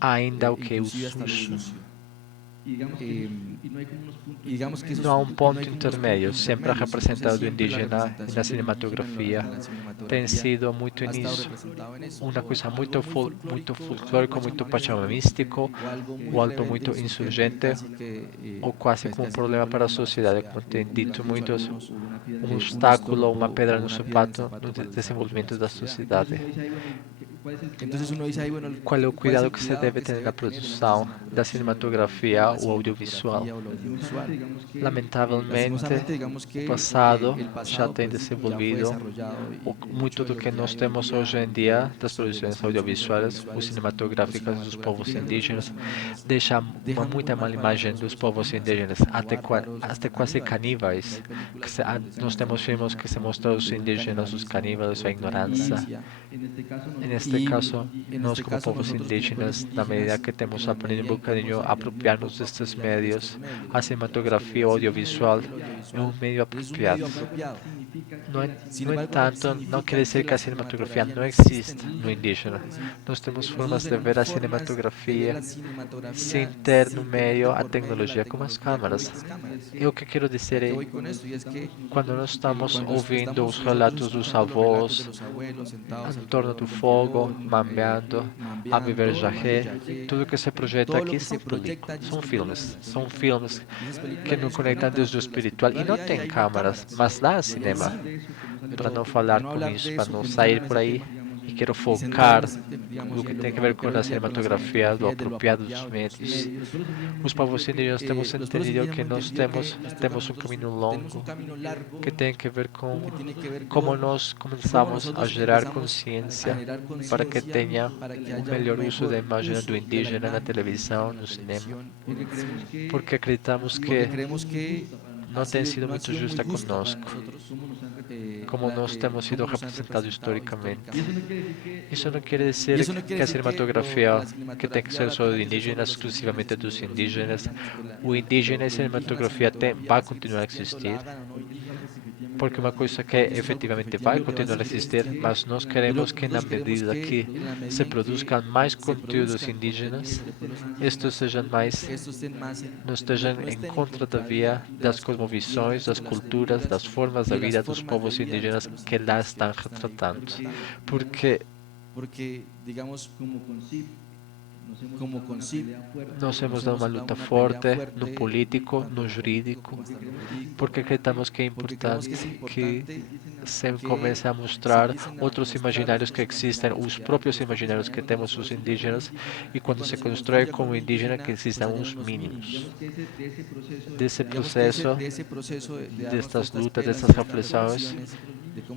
ainda o que é o sujo. Não há ponto intermédio, sempre a representação do indígena na cinematografia tem sido muito nisso, uma coisa muito folclórica, muito pachamamístico, ou algo muito insurgente, ou quase como um problema para a sociedade, como tem dito muitos, um obstáculo, uma pedra no sapato no desenvolvimento da sociedade. Qual é o cuidado que se deve ter na produção da cinematografia ou audiovisual? Lamentavelmente, o passado já tem desenvolvido muito do que nós temos hoje em dia das produções audiovisuais ou cinematográficas dos povos indígenas, deixa muita má imagem dos povos indígenas, até quase caníbais. Nós temos filmes que se mostram os indígenas, os caníbales, a ignorância. Neste caso, nós como povos indígenas, na medida que temos aprendido um bocadinho a apropriar-nos destes médios, a cinematografia audiovisual é um meio apropriado. No entanto, não quer dizer que a cinematografia não existe no indígena. Nós temos formas de ver a cinematografia sem ter no meio a tecnologia como as câmaras. E o que quero dizer é, quando nós estamos ouvindo os relatos dos avós em torno do fogo, mambeando, a beber jarré, tudo que se projeta aqui são películas, são filmes que nos conectam desde o espiritual e não tem câmaras, mas lá há cinema. Para não falar com isso, para não sair por aí, e quero focar no que tem a ver com a cinematografia, do apropriado dos médios. Os povos indígenas temos entendido que nós temos um caminho longo que tem a ver com como nós começamos a gerar consciência para que tenha o melhor uso da imagem do indígena na televisão, no cinema, porque acreditamos que não tem sido muito justa conosco. como nós temos sido representados historicamente. Isso não quer dizer que a cinematografia que tem que ser só de indígenas, exclusivamente dos indígenas. O indígena e a cinematografia vai continuar a existir, porque uma coisa que efetivamente vai continuar a existir, mas nós queremos que na medida que se produzam mais conteúdos indígenas, estes sejam mais, não estejam em contra da via das cosmovisões, das culturas, das formas da vida dos povos indígenas que lá estão retratando. Porque nós temos dado uma luta forte no político, no jurídico, porque acreditamos que é importante que se comece a mostrar outros imaginários que existem, os próprios imaginários que temos os indígenas, e quando se constrói como indígena que existam os mínimos. Desse processo, destas lutas, dessas reflexões,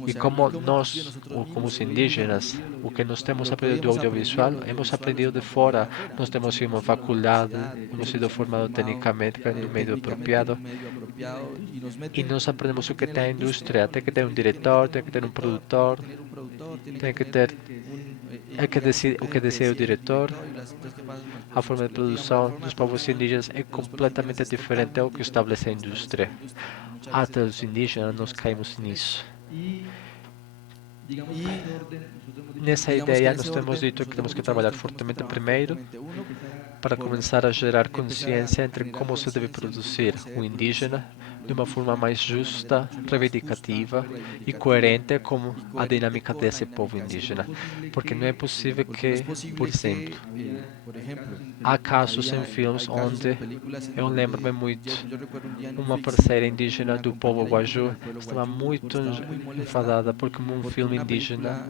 e como nós, como os indígenas, o que nós temos aprendido do audiovisual, hemos aprendido de fora. Nós temos ido a uma faculdade, hemos sido formados tecnicamente no meio apropriado, e nós aprendemos o que tem a indústria. Tem que ter um diretor, tem que ter um produtor, tem que ter o que decide o diretor. A forma de produção dos povos indígenas é completamente diferente do que estabelece a indústria. Até os indígenas nós caímos nisso. Nessa ideia, nós temos dito que temos que trabalhar fortemente primeiro para começar a gerar consciência entre como se deve produzir o indígena de uma forma mais justa, reivindicativa e coerente com a dinâmica desse povo indígena. Porque não é possível que, por exemplo, há casos em filmes onde eu lembro-me muito, uma parceira indígena do povo Guaju estava muito enfadada porque um filme indígena,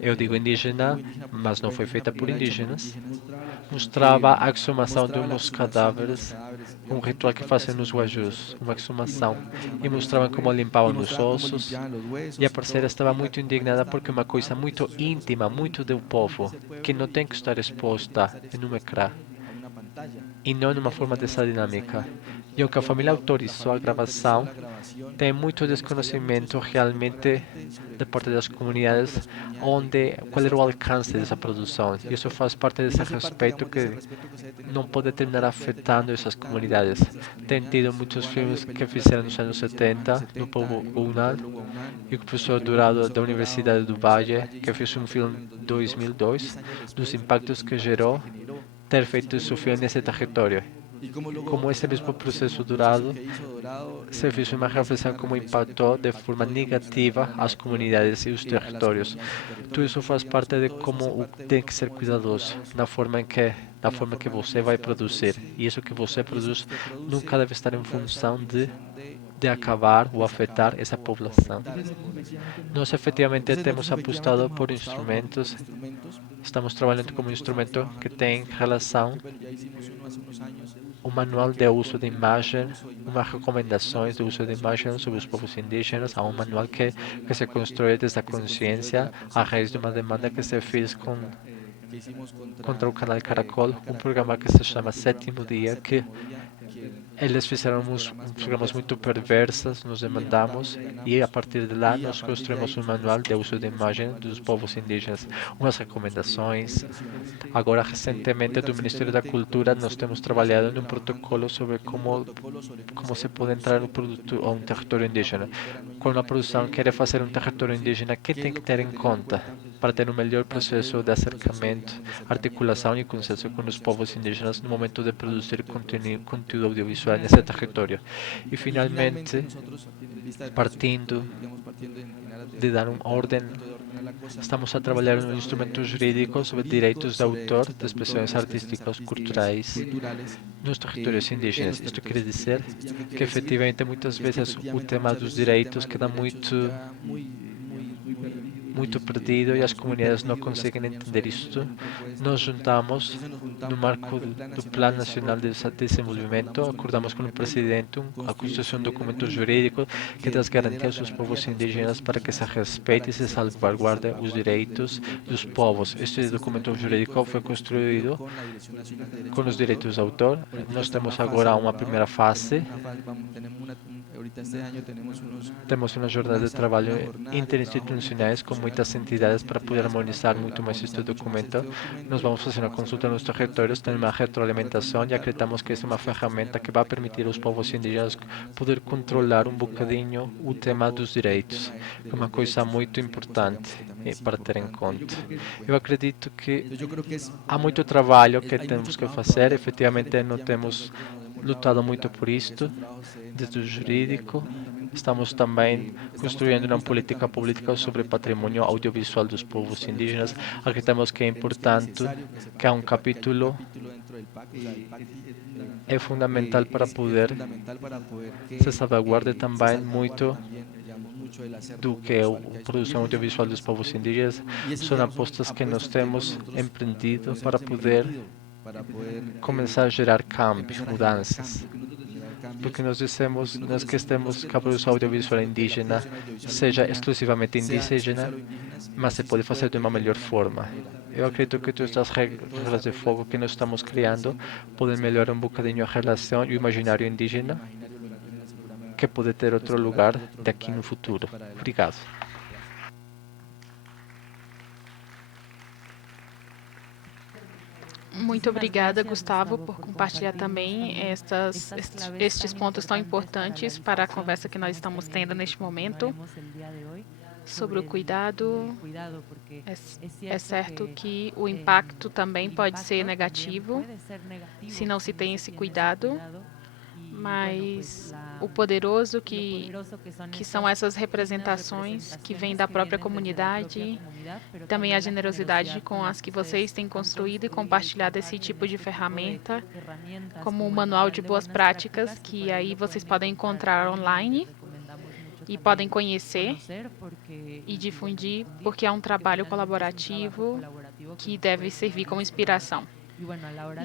eu digo indígena, mas não foi feita por indígenas, mostrava a exumação de uns cadáveres, um ritual que fazem nos Guajus, uma exumação, e mostravam como limpavam os ossos, e a parceira estava muito indignada porque é uma coisa muito íntima, muito do povo, que não tem que estar exposta em um ecrã, e não numa forma dessa dinâmica. E o que a família autorizou a gravação tem muito desconhecimento realmente de parte das comunidades qual era o alcance dessa produção. E isso faz parte desse respeito que não pode terminar afetando essas comunidades. Tem tido muitos filmes que fizeram nos anos 70 no povo Gunal, e o professor Dourado da Universidade do Valle, que fez um filme em 2002, dos impactos que gerou ter feito seu filme nesse território. Como esse mesmo processo Dourado, se fez uma reflexão como impactou de forma negativa as comunidades e os territórios. Tudo isso faz parte de como tem que ser cuidadoso na forma que você vai produzir. E isso que você produz nunca deve estar em função de acabar ou afetar essa população. Nós efetivamente temos apostado por instrumentos, estamos trabalhando como instrumento que tem relação um manual de uso de imagem, umas recomendações de uso de imagem sobre os povos indígenas, há um manual que se constrói desde a consciência a raiz de uma demanda que se fez contra o canal Caracol, um programa que se chama Sétimo Dia, que eles fizeram uns programas muito perversos, nos demandamos, e a partir de lá nós construímos um manual de uso de imagem dos povos indígenas, umas recomendações. Agora, recentemente, do Ministério da Cultura, nós temos trabalhado num protocolo sobre como se pode entrar no produto a um território indígena. Quando a produção quer fazer um território indígena, o que tem que ter em conta para ter um melhor processo de acercamento, articulação e consenso com os povos indígenas no momento de produzir conteúdo audiovisual nesse território. E, finalmente, partindo de dar uma ordem, estamos a trabalhar um instrumento jurídico sobre direitos de autor de expressões artísticas culturais nos territórios indígenas. Isto quer dizer que, efetivamente, muitas vezes o tema dos direitos queda muito perdido e as comunidades não conseguem entender isto. Nós juntamos, no marco do Plano Nacional de Desenvolvimento, acordamos com o Presidente a construção de um documento jurídico que dá garantias aos povos indígenas para que se respeite e se salvaguarde os direitos dos povos. Este documento jurídico foi construído com os direitos de autor. Nós temos agora uma primeira fase Temos uma jornada de trabalho interinstitucionais com muitas entidades para poder harmonizar muito mais este documento. Nós vamos fazer uma consulta nos territórios, ter uma retroalimentação e acreditamos que essa é uma ferramenta que vai permitir aos povos indígenas poder controlar um bocadinho o tema dos direitos, que é uma coisa muito importante para ter em conta. Eu acredito que há muito trabalho que temos que fazer, efetivamente não temos lutado muito por isto, desde o jurídico. Estamos também construindo uma política pública sobre patrimônio audiovisual dos povos indígenas. Acreditamos que é importante que há um capítulo é fundamental para poder se salvaguardar também muito do que é a produção audiovisual dos povos indígenas. São apostas que nós temos empreendido para poder começar a gerar cambios, mudanças. Porque nós dissemos, nós queremos que a produção audiovisual indígena seja exclusivamente indígena, mas se pode fazer de uma melhor forma. Eu acredito que todas as regras de fogo que nós estamos criando podem melhorar um bocadinho a relação e o imaginário indígena, que pode ter outro lugar daqui no futuro. Obrigado. Muito obrigada, Gustavo, por compartilhar também estes pontos tão importantes para a conversa que nós estamos tendo neste momento sobre o cuidado. É certo que o impacto também pode ser negativo se não se tem esse cuidado, mas o poderoso que são essas representações que vêm da própria comunidade, também a generosidade com as que vocês têm construído e compartilhado esse tipo de ferramenta, como um manual de boas práticas, que aí vocês podem encontrar online e podem conhecer e difundir, porque é um trabalho colaborativo que deve servir como inspiração.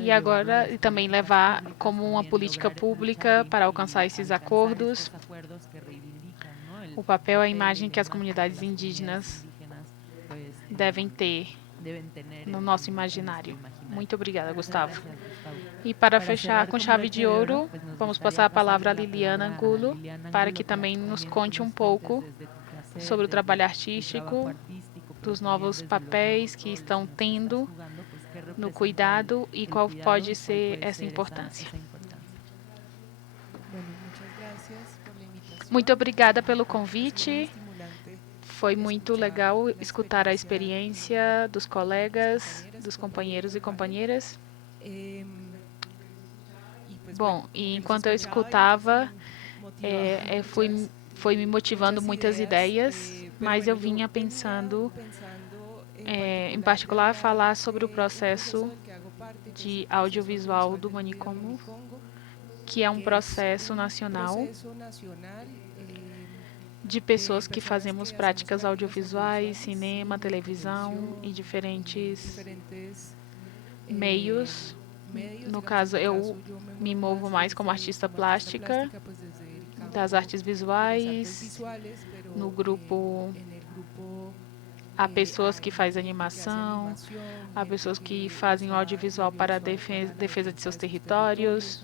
E agora também levar como uma política pública para alcançar esses acordos, o papel e a imagem que as comunidades indígenas devem ter no nosso imaginário. Muito obrigada, Gustavo. E para fechar com chave de ouro, vamos passar a palavra a Liliana Angulo, para que também nos conte um pouco sobre o trabalho artístico, dos novos papéis que estão tendo no cuidado e qual pode ser essa importância. Muito obrigada pelo convite. Foi muito legal escutar a experiência dos colegas, dos companheiros e companheiras. Bom, e enquanto eu escutava, foi me motivando muitas ideias, mas eu vinha pensando, em particular, falar sobre o processo de audiovisual do Manicongo, que é um processo nacional de pessoas que fazemos práticas audiovisuais, cinema, televisão e diferentes meios. No caso, eu me movo mais como artista plástica das artes visuais. No grupo, há pessoas que fazem animação, há pessoas que fazem o audiovisual para a defesa de seus territórios,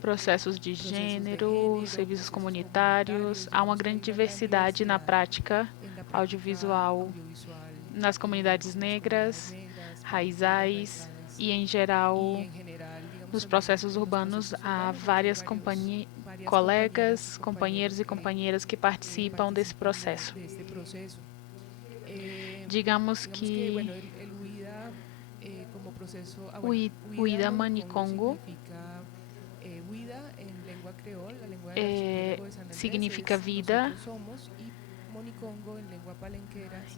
processos de gênero, serviços comunitários. Há uma grande diversidade na prática audiovisual nas comunidades negras, raizais e, em geral, nos processos urbanos. Há várias colegas, companheiros e companheiras que participam desse processo. Digamos que o Ida Manicongo significa vida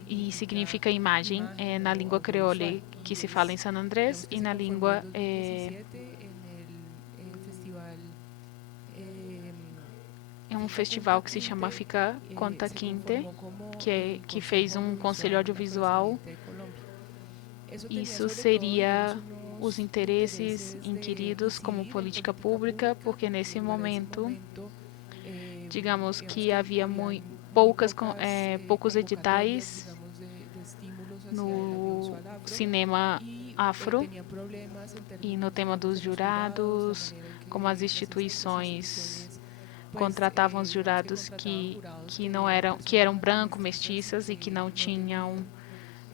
e significa imagem na língua creole que se fala em San Andrés e na língua é um festival que se chama Fica Conta Quinte, que fez um conselho audiovisual. Isso seria os interesses inquiridos como política pública, porque nesse momento, digamos que havia poucos editais no cinema afro e no tema dos jurados, como as instituições contratavam os jurados que eram branco, mestiças e que não tinham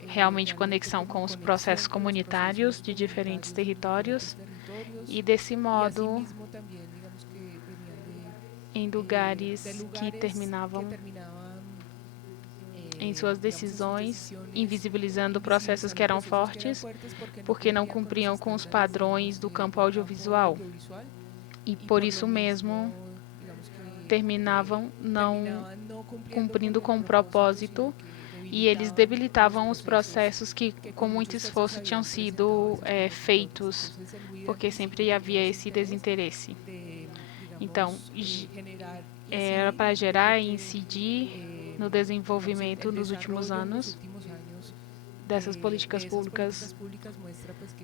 realmente conexão com os processos comunitários de diferentes territórios. E desse modo, em lugares que terminavam em suas decisões, invisibilizando processos que eram fortes, porque não cumpriam com os padrões do campo audiovisual. E por isso mesmo, terminavam não cumprindo com o propósito e eles debilitavam os processos que, com muito esforço, tinham sido feitos, porque sempre havia esse desinteresse. Então, era para gerar e incidir no desenvolvimento nos últimos anos dessas políticas públicas.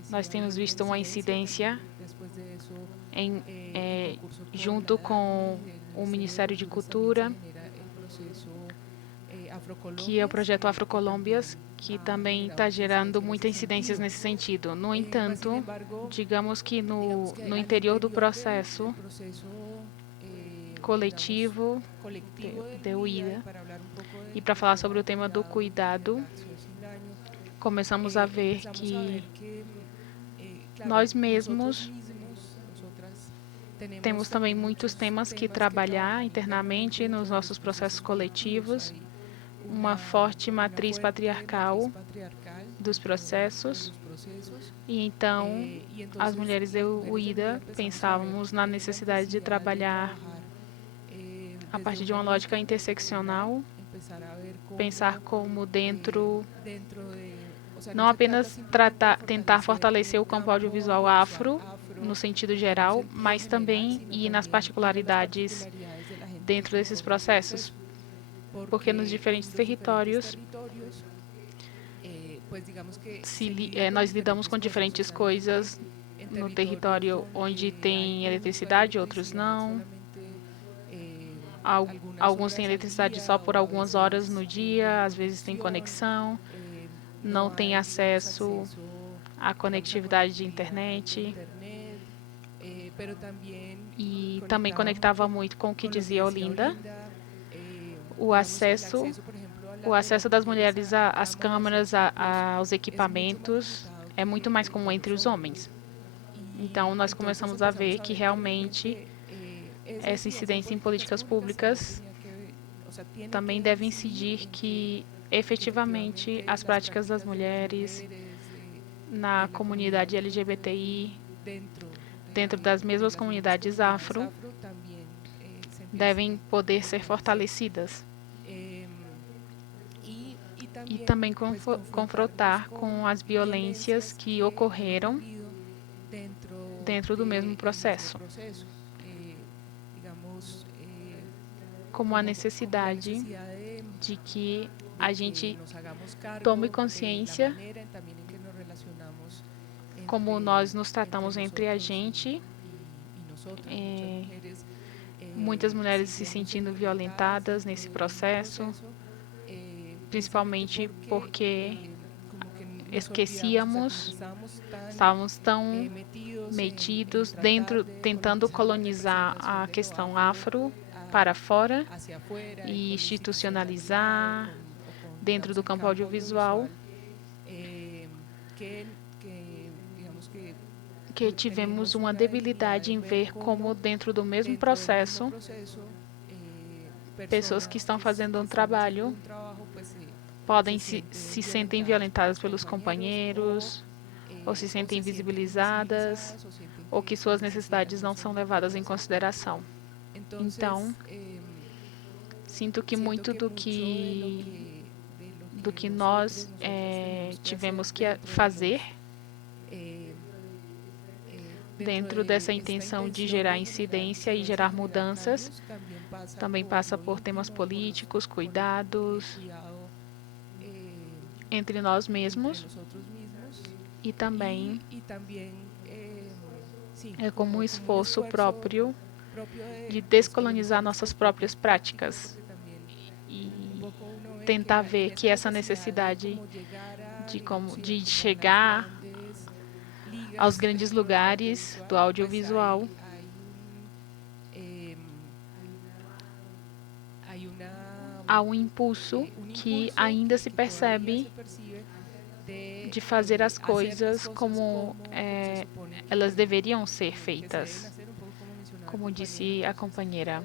Nós temos visto uma incidência junto com o Ministério de Cultura, que é o projeto Afrocolômbias, que também está gerando muitas incidências nesse sentido. No entanto, digamos que no interior do processo coletivo de UIDA, e para falar sobre o tema do cuidado, começamos a ver que nós mesmos temos também muitos temas que trabalhar internamente nos nossos processos coletivos, uma forte matriz patriarcal dos processos. E então, as mulheres da UIDA pensávamos na necessidade de trabalhar a partir de uma lógica interseccional, pensar como dentro, não apenas tentar fortalecer o campo audiovisual afro, no sentido geral, mas também ir nas particularidades dentro desses processos, porque nos diferentes territórios nós lidamos com diferentes coisas. No território onde tem eletricidade, outros não. Alguns têm eletricidade só por algumas horas no dia, às vezes tem conexão, não tem acesso à conectividade de internet. E também conectava muito com o que dizia Olinda, o acesso das mulheres às câmeras, aos equipamentos, é muito mais comum entre os homens. Então, nós começamos a ver que realmente essa incidência em políticas públicas também deve incidir que, efetivamente, as práticas das mulheres na comunidade LGBTI, dentro das mesmas comunidades afro, devem poder ser fortalecidas. E também confrontar com as violências que ocorreram dentro do mesmo processo, como a necessidade de que a gente tome consciência como nós nos tratamos entre a gente, muitas mulheres se sentindo violentadas nesse processo, principalmente porque esquecíamos, estávamos tão metidos dentro, tentando colonizar a questão afro para fora e institucionalizar dentro do campo audiovisual, que tivemos uma debilidade em ver como dentro do mesmo processo, pessoas que estão fazendo um trabalho se sentem violentadas pelos companheiros, ou se sentem invisibilizadas, ou que suas necessidades não são levadas em consideração. Então, sinto que muito do que nós tivemos que fazer dentro dessa intenção de gerar incidência e gerar mudanças, também passa por temas políticos, cuidados entre nós mesmos e também como um esforço próprio de descolonizar nossas próprias práticas e tentar ver que essa necessidade de chegar aos grandes lugares do audiovisual há um impulso que ainda se percebe de fazer as coisas como elas deveriam ser feitas, como disse a companheira.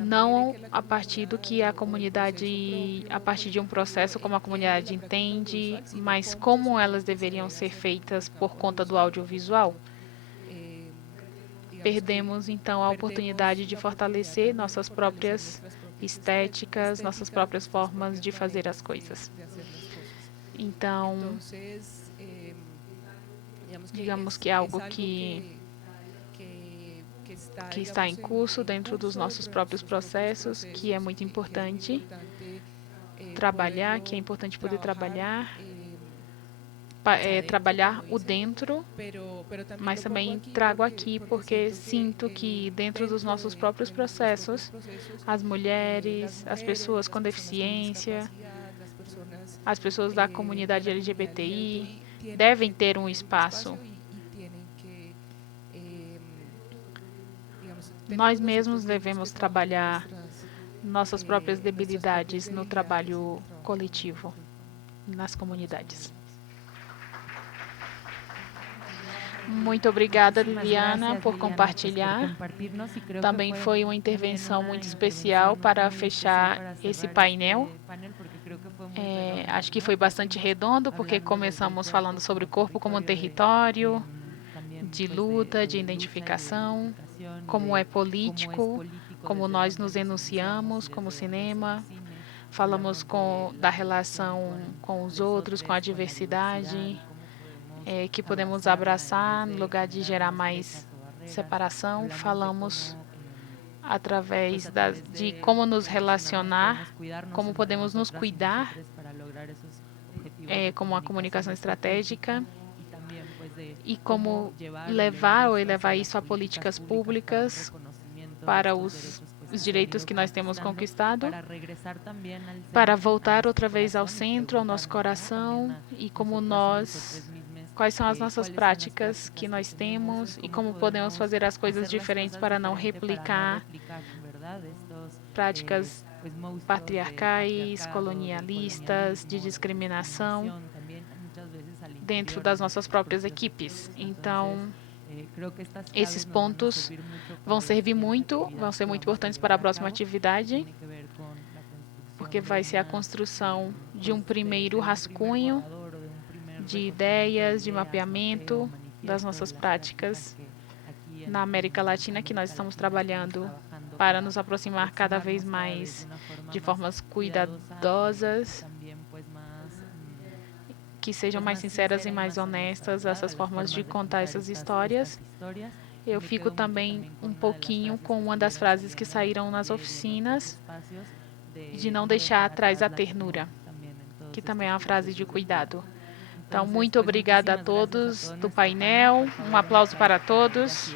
Não a partir do que a comunidade, a partir de um processo como a comunidade entende, mas como elas deveriam ser feitas por conta do audiovisual. Perdemos, então, a oportunidade de fortalecer nossas próprias estéticas, nossas próprias formas de fazer as coisas. Então, digamos que é algo que está em curso dentro dos nossos próprios processos, que é muito importante trabalhar, que é importante poder trabalhar, trabalhar o dentro, mas também trago aqui porque sinto que dentro dos nossos próprios processos, as mulheres, as pessoas com deficiência, as pessoas da comunidade LGBTI devem ter um espaço. Nós mesmos devemos trabalhar nossas próprias debilidades no trabalho coletivo, nas comunidades. Muito obrigada, Liliana, por compartilhar. Também foi uma intervenção muito especial para fechar esse painel. Acho que foi bastante redondo, porque começamos falando sobre o corpo como um território de luta, de identificação, como é político, como nós nos enunciamos como cinema. Falamos da relação com os outros, com a diversidade, que podemos abraçar no lugar de gerar mais separação. Falamos através de como nos relacionar, como podemos nos cuidar, como a comunicação estratégica, e como levar isso a políticas públicas para os direitos que nós temos conquistado, para voltar outra vez ao centro, ao nosso coração, e quais são as nossas práticas que nós temos e como podemos fazer as coisas diferentes para não replicar práticas patriarcais, colonialistas, de discriminação dentro das nossas próprias equipes. Então, esses pontos vão ser muito importantes para a próxima atividade, porque vai ser a construção de um primeiro rascunho de ideias, de mapeamento das nossas práticas na América Latina, que nós estamos trabalhando para nos aproximar cada vez mais de formas cuidadosas, que sejam mais sinceras e mais honestas essas formas de contar essas histórias. Eu fico também um pouquinho com uma das frases que saíram nas oficinas, de não deixar atrás a ternura, que também é uma frase de cuidado. Então, muito obrigada a todos do painel, um aplauso para todos.